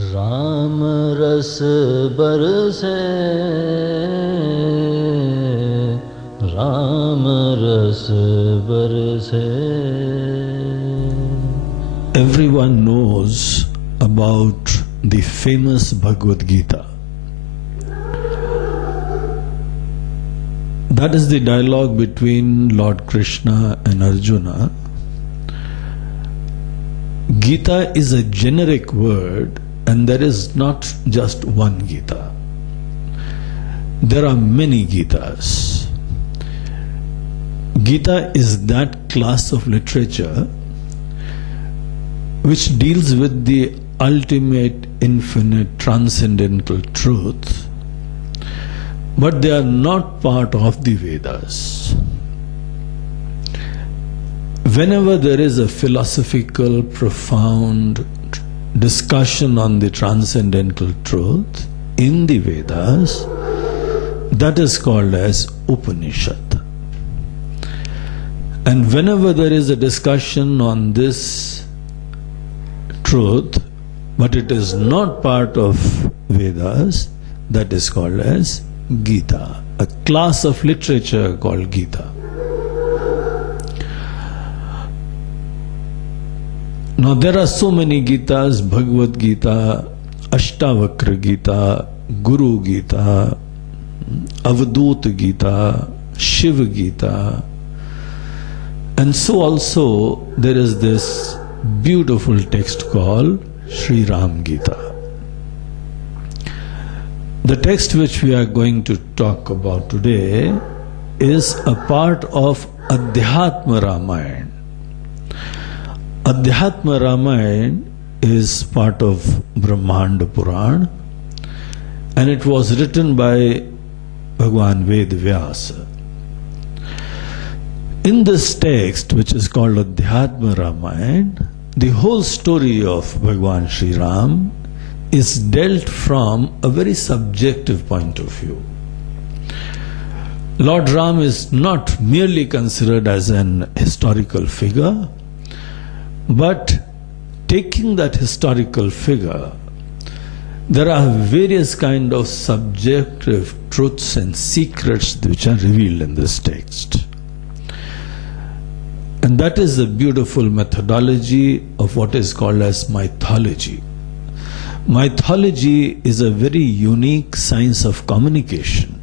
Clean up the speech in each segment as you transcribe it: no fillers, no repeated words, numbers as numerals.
राम रस बरसे, राम रस बरसे. Everyone knows about the famous Bhagavad Gita. That is the dialogue between Lord Krishna and Arjuna. Gita is a generic word, and there is not just one Gita. There are many Gitas. Gita is that class of literature which deals with the ultimate, infinite, transcendental truth, but they are not part of the Vedas. Whenever there is a philosophical, profound discussion on the transcendental truth in the Vedas, that is called as Upanishad. And whenever there is a discussion on this truth, but it is not part of Vedas, that is called as Gita, a class of literature called Gita. Now there are so many Gitas: Bhagavad Gita, Ashtavakra Gita, Guru Gita, Avadut Gita, Shiva Gita, and so also there is this beautiful text called Sri Ram Gita. The text which we are going to talk about today is a part of Adyatm Ramayam. Adyatm Ramayam is part of Brahmand Puran, and it was written by Bhagwan Ved Vyas. In this text, which is called Adyatm Ramayam, the whole story of Bhagwan Sri Ram is dealt from a very subjective point of view. Lord Ram is not merely considered as an historical figure, but taking that historical figure, there are various kind of subjective truths and secrets which are revealed in this text. And that is the beautiful methodology of what is called as mythology. Mythology is a very unique science of communication,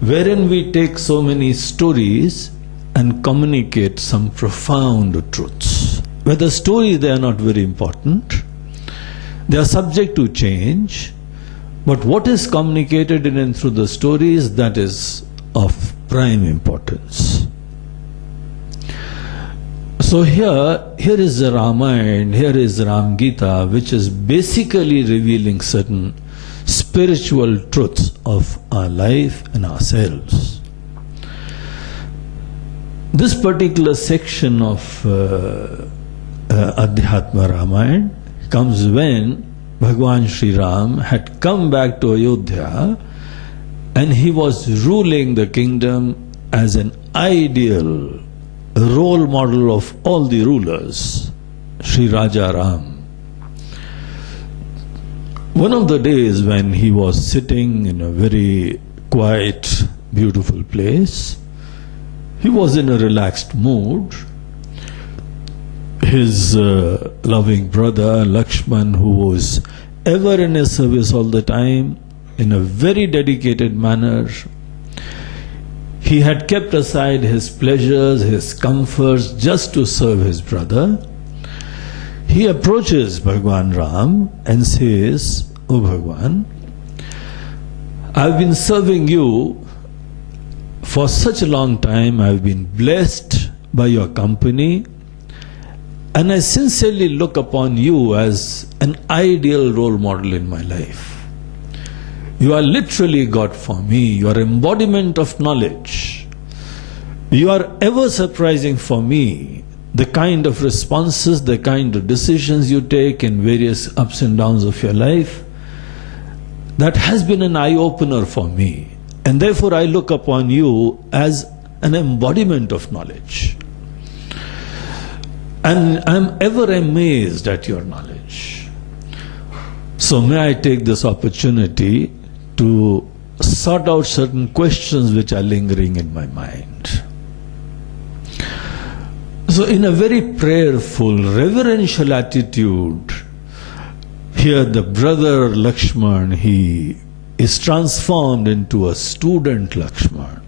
wherein we take so many stories and communicate some profound truths. Where the stories, they are not very important, they are subject to change, but what is communicated in and through the stories, that is of prime importance. So here is the Ramayana, here is the Ram Gita, which is basically revealing certain spiritual truths of our life and ourselves. This particular section of Adyatm Ramayam comes when Bhagwan Sri Ram had come back to Ayodhya, and he was ruling the kingdom as an ideal role model of all the rulers, Sri Raja Ram. One of the days when he was sitting in a very quiet, beautiful place, he was in a relaxed mood. His loving brother Lakshman, who was ever in his service all the time, in a very dedicated manner, he had kept aside his pleasures, his comforts, just to serve his brother. He approaches Bhagwan Ram and says, "O Bhagwan, I've been serving you for such a long time. I've been blessed by your company, and I sincerely look upon you as an ideal role model in my life. You are literally God for me. You are embodiment of knowledge. You are ever surprising for me, the kind of responses, the kind of decisions you take in various ups and downs of your life. That has been an eye-opener for me. And therefore I look upon you as an embodiment of knowledge. And I'm ever amazed at your knowledge. So may I take this opportunity to sort out certain questions which are lingering in my mind. So in a very prayerful, reverential attitude, here the brother Lakshman, he is transformed into a student Lakshman.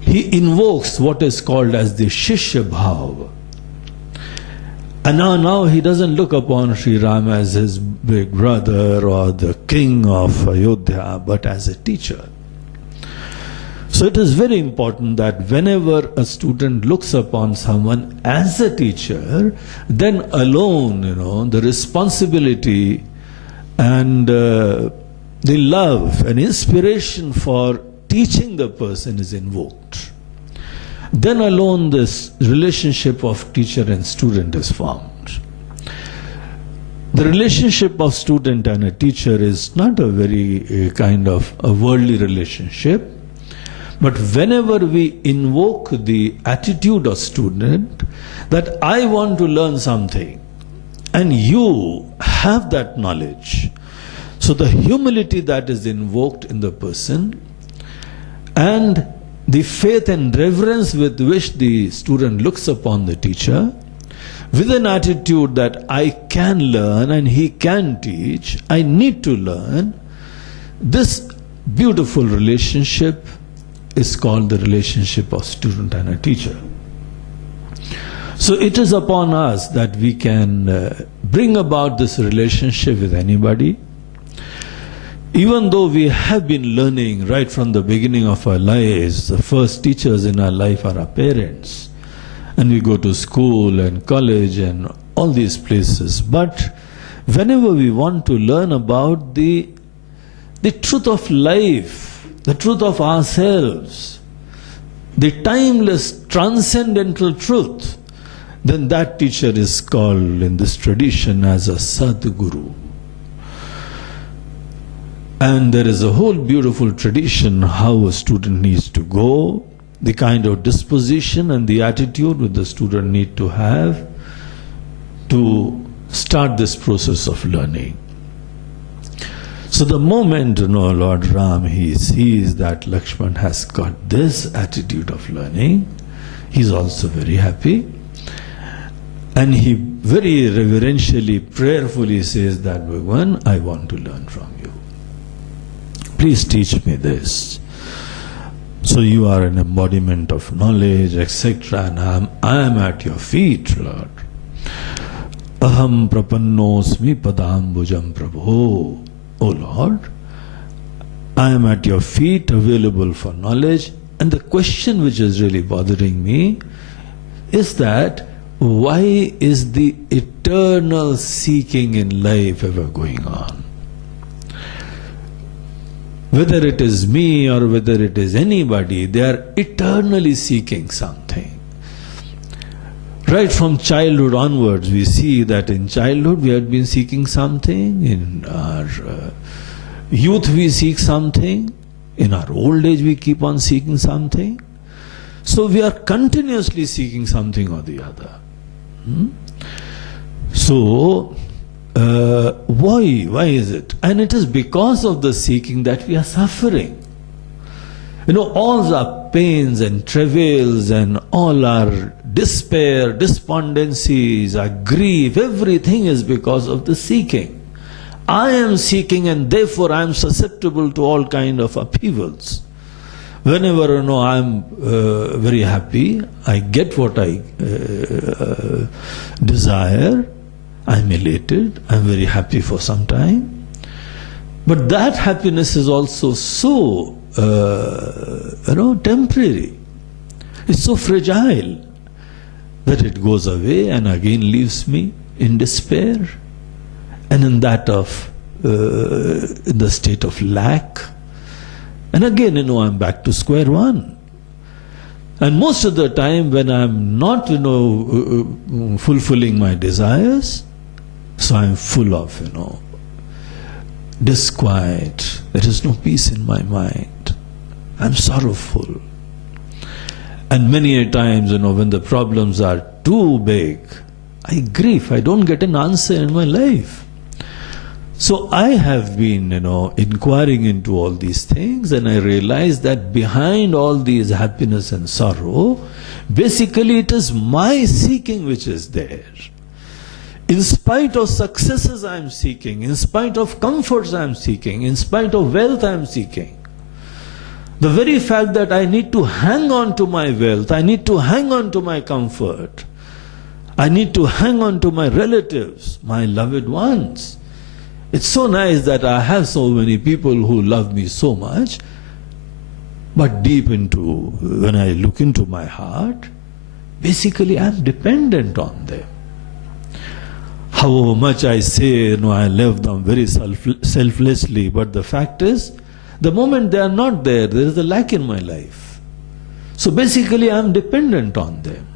He invokes what is called as the Shishya Bhav. And now he doesn't look upon Sri Ram as his big brother or the king of Ayodhya, but as a teacher. So it is very important that whenever a student looks upon someone as a teacher, then alone, the responsibility and the love and inspiration for teaching the person is invoked. Then alone this relationship of teacher and student is formed. The relationship of student and a teacher is not a very kind of a worldly relationship. But whenever we invoke the attitude of student, that I want to learn something, and you have that knowledge, so the humility that is invoked in the person, and the faith and reverence with which the student looks upon the teacher, with an attitude that I can learn and he can teach, I need to learn, this beautiful relationship is called the relationship of student and a teacher. So it is upon us that we can bring about this relationship with anybody. Even though we have been learning right from the beginning of our lives, the first teachers in our life are our parents. And we go to school and college and all these places. But whenever we want to learn about the truth of life, the truth of ourselves, the timeless transcendental truth, then that teacher is called in this tradition as a Sadguru. And there is a whole beautiful tradition how a student needs to go, the kind of disposition and the attitude that the student need to have to start this process of learning. So the moment, Lord Ram, he sees that Lakshman has got this attitude of learning, he's also very happy. And he very reverentially, prayerfully says that, Bhagwan, I want to learn from you. Please teach me this. So you are an embodiment of knowledge, etc. And I am at your feet, Lord. Aham prapannosmi padambujam prabho. O Lord, I am at your feet, available for knowledge. And the question which is really bothering me is that why is the eternal seeking in life ever going on? Whether it is me or whether it is anybody, they are eternally seeking something. Right from childhood onwards, we see that in childhood we have been seeking something, in our youth we seek something, in our old age we keep on seeking something. So we are continuously seeking something or the other. So, why is it? And it is because of the seeking that we are suffering. All our pains and travails and all our despair, despondencies, our grief, everything is because of the seeking. I am seeking and therefore I am susceptible to all kind of upheavals. Whenever I am very happy, I get what I desire, I am elated, I am very happy for some time. But that happiness is also so temporary. It's so fragile that it goes away and again leaves me in despair and in that of in the state of lack. And again, I'm back to square one. And most of the time when I'm not, fulfilling my desires, so I'm full of, disquiet. There is no peace in my mind. I'm sorrowful. And many a times, when the problems are too big, I grieve. I don't get an answer in my life. So I have been, inquiring into all these things, and I realized that behind all these happiness and sorrow, basically it is my seeking which is there. In spite of successes I am seeking, in spite of comforts I am seeking, in spite of wealth I am seeking. The very fact that I need to hang on to my wealth, I need to hang on to my comfort, I need to hang on to my relatives, my loved ones. It's so nice that I have so many people who love me so much, but deep into, when I look into my heart, basically I am dependent on them. However much I say, I love them very selflessly, but the fact is, the moment they are not there, there is a lack in my life. So basically I am dependent on them.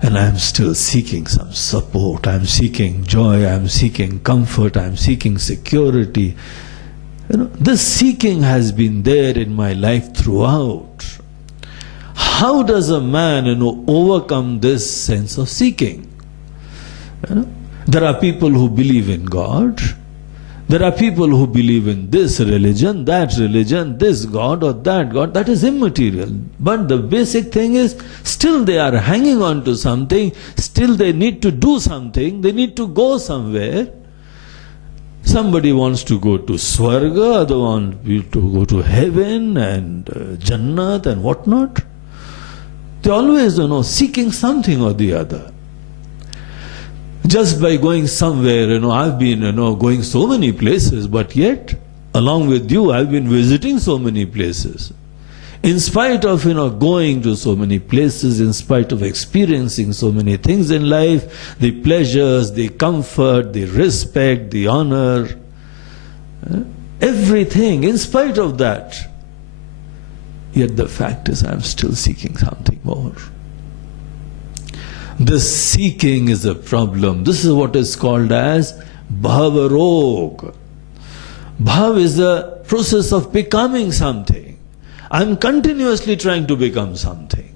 And I am still seeking some support, I am seeking joy, I am seeking comfort, I am seeking security. This seeking has been there in my life throughout. How does a man, overcome this sense of seeking? There are people who believe in God. There are people who believe in this religion, this God or that God. That is immaterial. But the basic thing is, still they are hanging on to something, still they need to do something, they need to go somewhere. Somebody wants to go to Swarga, other wants to go to heaven and Jannat and whatnot. They always, seeking something or the other. Just by going somewhere, I've been, going so many places, but yet, along with you, I've been visiting so many places. In spite of, going to so many places, in spite of experiencing so many things in life, the pleasures, the comfort, the respect, the honor, everything, in spite of that, yet the fact is I'm still seeking something more. This seeking is a problem. This is what is called as bhava rog. Bhav is the process of becoming something. I am continuously trying to become something.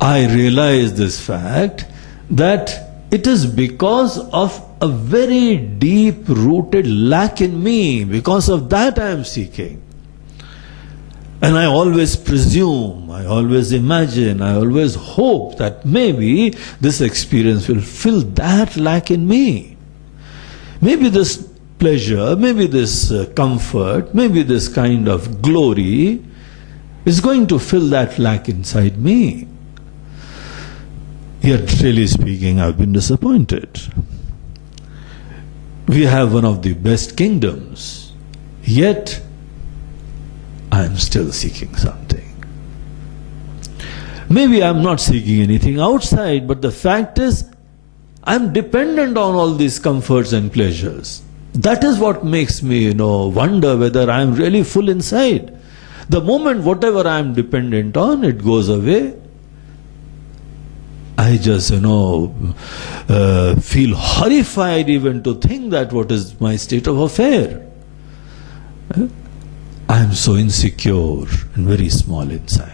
I realize this fact that it is because of a very deep-rooted lack in me. Because of that I am seeking. And I always presume, I always imagine, I always hope that maybe this experience will fill that lack in me. Maybe this pleasure, maybe this comfort, maybe this kind of glory is going to fill that lack inside me. Yet, really speaking, I've been disappointed. We have one of the best kingdoms, yet I am still seeking something. Maybe I am not seeking anything outside, but the fact is, I am dependent on all these comforts and pleasures. That is what makes me, wonder whether I am really full inside. The moment whatever I am dependent on, it goes away, I just, feel horrified even to think that what is my state of affair. I am so insecure and very small inside.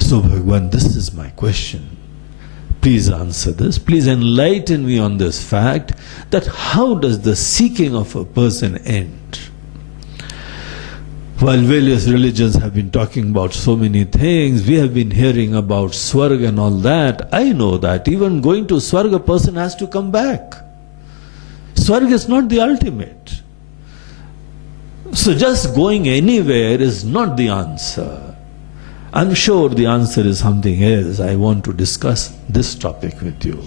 So Bhagwan, this is my question. Please answer this. Please enlighten me on this fact that how does the seeking of a person end? While various religions have been talking about so many things, we have been hearing about Swarga and all that. I know that even going to Swarga, a person has to come back. Swarga is not the ultimate. So just going anywhere is not the answer. I'm sure the answer is something else. I want to discuss this topic with you.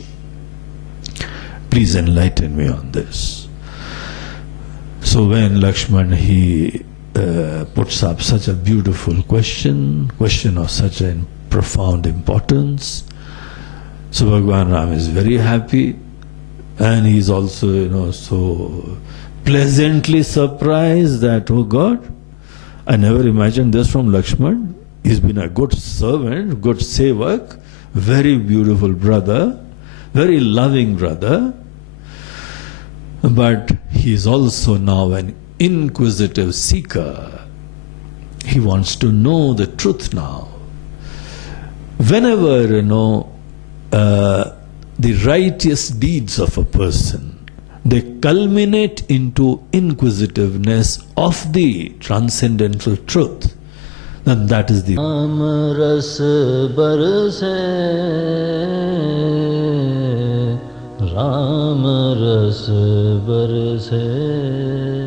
Please enlighten me on this. So when Lakshman, he puts up such a beautiful question of such a profound importance, so Bhagwan Ram is very happy, and he is also, so pleasantly surprised that, oh God, I never imagined this from Lakshman. He's been a good servant, good sevak, very beautiful brother, very loving brother. But he is also now an inquisitive seeker. He wants to know the truth now. Whenever, the righteous deeds of a person, they culminate into inquisitiveness of the transcendental truth. And that is the Ram ras barse, Ram ras barse.